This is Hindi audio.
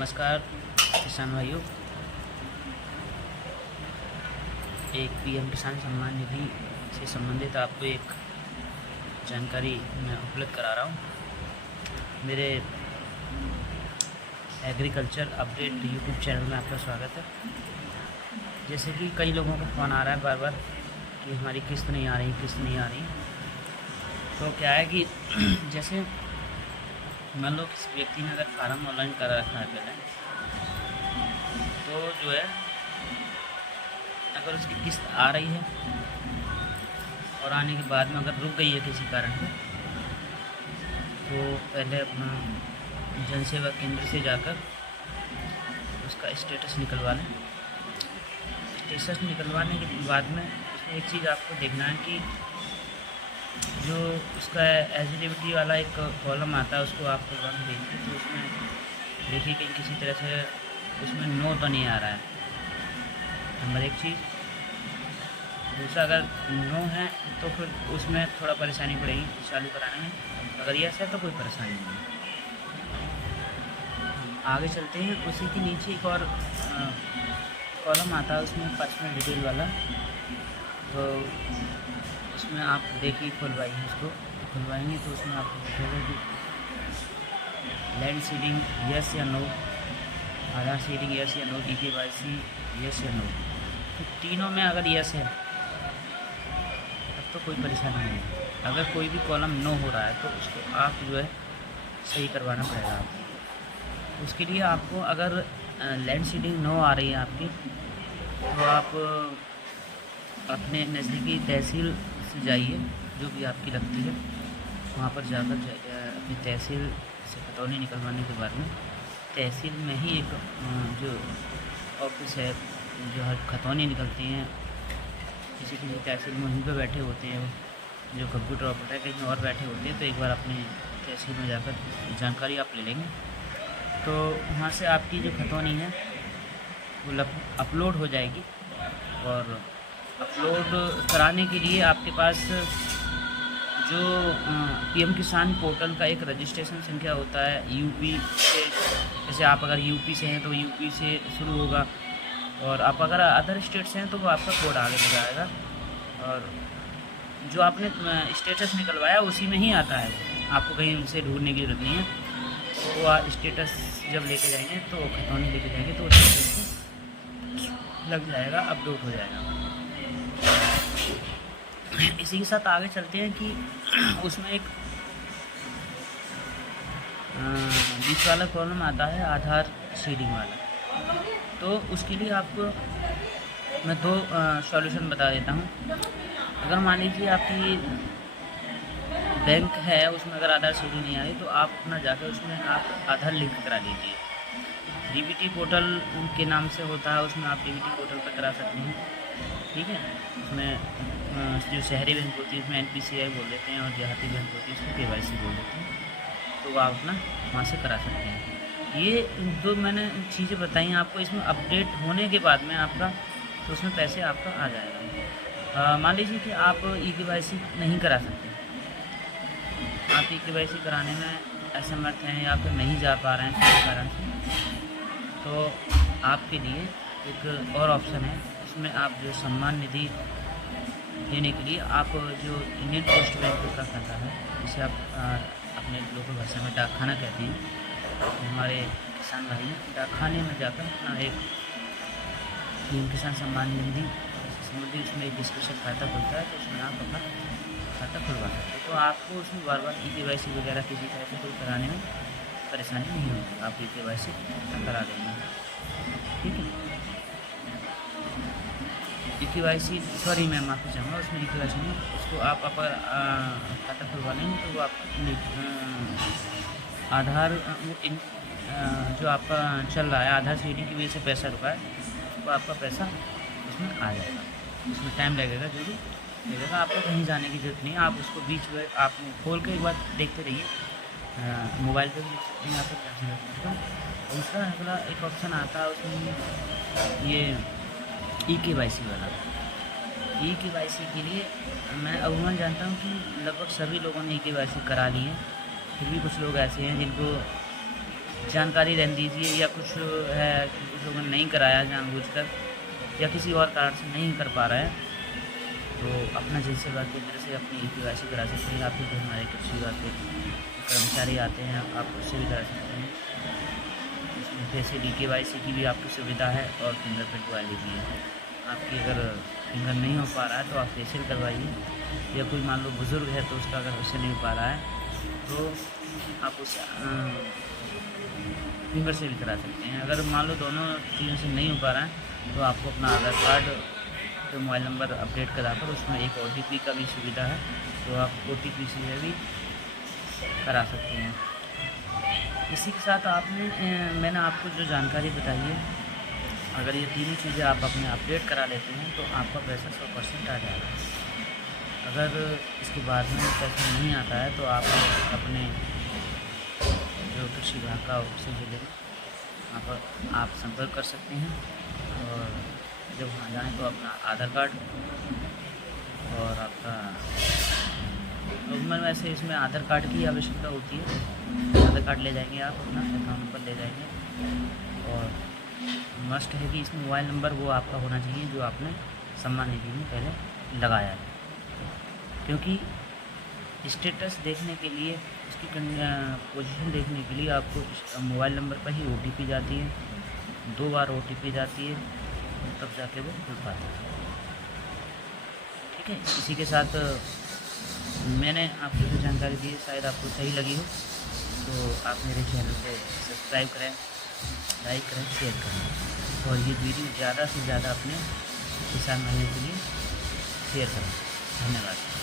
नमस्कार किसान भाइयों। एक पीएम किसान सम्मान निधि से संबंधित आपको एक जानकारी मैं उपलब्ध करा रहा हूँ। मेरे एग्रीकल्चर अपडेट यूट्यूब चैनल में आपका स्वागत है। जैसे कि कई लोगों का फ़ोन आ रहा है बार बार कि हमारी किस्त नहीं आ रही। तो क्या है कि जैसे मान लो किसी व्यक्ति ने अगर फार्म ऑनलाइन करा रखा है पहले, तो जो है अगर उसकी किस्त आ रही है और आने के बाद में अगर रुक गई है किसी कारण से, तो पहले अपना जन सेवा केंद्र से जाकर उसका स्टेटस निकलवा लें। स्टेटस निकलवाने के बाद में उसमें एक चीज़ आपको देखना है कि जो उसका एलिजिबिलिटी वाला एक कॉलम आता है, उसको आप प्रोग्राम देखिए तो उसमें देखिए कि किसी तरह से उसमें नो तो नहीं आ रहा है, नंबर एक चीज़। दूसरा, अगर नो है तो फिर उसमें थोड़ा परेशानी पड़ेगी चालू कराने में। अगर यस है तो कोई परेशानी नहीं है। आगे चलते हैं। उसी के नीचे एक और कॉलम आता है, उसमें पर्सनल डिटेल वाला, तो उसमें आप देखिए खुलवाइए। उसको खुलवाएंगे तो उसमें आपको दिखेगा कि लैंड सीडिंग यस या नो, आधार सीडिंग यस या नो, DKYC यस या नो। तो तीनों में अगर यस है तब तो कोई परेशानी नहीं है। अगर कोई भी कॉलम नो हो रहा है तो उसको आप जो है सही करवाना पड़ेगा आपको। उसके लिए आपको अगर लैंड सीडिंग नो आ रही है आपकी, तो आप अपने नज़दीकी तहसील से जाइए, जो भी आपकी लगती है वहाँ पर जाकर अपनी तहसील से खतौनी निकलवाने के बाद में तहसील में ही एक जो ऑफिस है, जो हर खतौनी निकलती हैं किसी तहसील में, वहीं पे बैठे होते हैं जो कंप्यूटर ऑपरेटर है, कहीं और बैठे होते हैं। तो एक बार अपने तहसील में जाकर जानकारी आप ले लेंगे, तो वहाँ से आपकी जो खतौनी है वो अपलोड हो जाएगी। और अपलोड कराने के लिए आपके पास जो पीएम किसान पोर्टल का एक रजिस्ट्रेशन संख्या होता है, यूपी से, जैसे आप अगर यूपी से हैं तो यूपी से शुरू होगा, और आप अगर अदर स्टेट से हैं तो वो आपका कोड आगे लगाएगा। और जो आपने स्टेटस निकलवाया उसी में ही आता है, आपको कहीं उनसे ढूंढने की जरूरत नहीं है। तो आप स्टेटस जब लेके जाएंगे तो खतौनी लेके जाएंगे तो स्टेटस लग जाएगा, अपलोड हो जाएगा। इसी के साथ आगे चलते हैं कि उसमें एक बीच वाला कॉलम आता है आधार सीडिंग वाला। तो उसके लिए आपको मैं दो सॉल्यूशन बता देता हूँ। अगर मान लीजिए आपकी बैंक है, उसमें अगर आधार सीडिंग नहीं आ रही, तो आप अपना जाकर उसमें आप आधार लिंक करा लीजिए। DBT पोर्टल के नाम से होता है, उसमें आप DBT पोर्टल पर करा सकते हैं, ठीक है। उसमें जो शहरी बैंक होती है उसमें NPCI बोल देते हैं, और देहाती बैंक होती है उसमें KYC बोल देते हैं। तो आप अपना वहाँ से करा सकते हैं। ये जो मैंने चीज़ें बताई आपको, इसमें अपडेट होने के बाद में आपका तो उसमें पैसे आपका आ जाएगा। मान लीजिए कि आप EKYC नहीं करा सकते, आप EKYC कराने में असमर्थ हैं या फिर नहीं जा पा रहे हैं किसी कारण से, तो आपके लिए एक और ऑप्शन है। इसमें आप जो सम्मान निधि लेने के लिए आप जो इंडियन पोस्ट बैंक का खाता है, जिसे आप अपने लोकल भाषा में डाकखाना कहते हैं, हमारे किसान भाई डाकखाने में जाकर अपना एक पीएम किसान सम्मान निधि संबंधी उसमें एक स्पेशल खाता खुलता है, तो उसमें आप अपना खाता खुलवा सकते हैं। तो आपको उसमें बार बार EKYC वगैरह किसी तरह से कोई कराने में परेशानी नहीं होगी, आप EKYC करा देंगे, ठीक है। EKYC, सॉरी मैं माफ़ी चाहूँगा, उसमें EKYC नहीं, उसको आप खाता खुलवा लेंगे तो वो आप आधार जो आपका चल रहा है, आधार सीडिंग की वजह से पैसा रुका है, तो आपका पैसा उसमें आ जाएगा। उसमें टाइम लगेगा, जो भी लगेगा, आपको कहीं जाने की ज़रूरत नहीं है। आप उसको बीच में आप खोल के एक बार देखते रहिए, मोबाइल पर भी देख सकते हैं, आपको टेंशन रखते हैं। दूसरा अगला एक ऑप्शन आता है उसमें ये EKYC वाला। EKYC के लिए मैं अमूमन जानता हूँ कि लगभग सभी लोगों ने EKYC करा ली है, फिर भी कुछ लोग ऐसे हैं जिनको जानकारी रहने दीजिए, या कुछ है कि कुछ लोगों ने नहीं कराया जानबूझकर, या किसी और कारण से नहीं कर पा रहा है, तो अपना जन सेवा केंद्र से अपनी ई-केवाईसी करा सकते हैं। आपके जो हमारे कृषि विभाग के कर्मचारी आते हैं, आप उससे भी करा सकते हैं। इसमें जैसे ई-केवाईसी की भी आपकी सुविधा है और फिंगरप्रिंट वाली भी है। आपकी अगर फिंगर नहीं हो पा रहा है तो आप फेशियल करवाइए, या कोई मान लो बुज़ुर्ग है तो उसका अगर उससे नहीं हो पा रहा है तो आप उस फिंगर से भी करा सकते हैं। अगर मान लो दोनों चीज़ों से नहीं हो पा रहा है तो आपको अपना आधार कार्ड पे मोबाइल नंबर अपडेट कराकर उसमें एक OTP का भी सुविधा है, तो आप OTP से भी करा सकते हैं। इसी के साथ मैंने आपको जो जानकारी बताई है, अगर ये तीनों चीज़ें आप अपने अपडेट करा लेते हैं तो आपका पैसा 100% आ जाएगा। अगर इसके बाद में पैसा नहीं आता है तो आप अपने जो कृषि विभाग का ऑफिस है जिले में, वहाँ पर आप संपर्क कर सकते हैं, और जब वहाँ जाएँ तो अपना आधार कार्ड और आपका नॉर्मल, वैसे इसमें आधार कार्ड की आवश्यकता होती है। आधार कार्ड ले जाएंगे आप, अपना अकाउंट नंबर ले जाएंगे, और मस्ट है कि इसमें मोबाइल नंबर वो आपका होना चाहिए जो आपने सम्मान निधि में पहले लगाया है, क्योंकि स्टेटस देखने के लिए, उसकी पोजीशन देखने के लिए आपको मोबाइल नंबर पर ही OTP जाती है, 2 बार OTP जाती है, तब जाके वो खुल पाता है। ठीक है, इसी के साथ मैंने आपको जो जानकारी दी है शायद आपको सही लगी हो, तो आप मेरे चैनल को सब्सक्राइब करें, लाइक करें, शेयर करें, और ये वीडियो ज़्यादा से ज़्यादा अपने किसान भाइयों के लिए शेयर करें। धन्यवाद।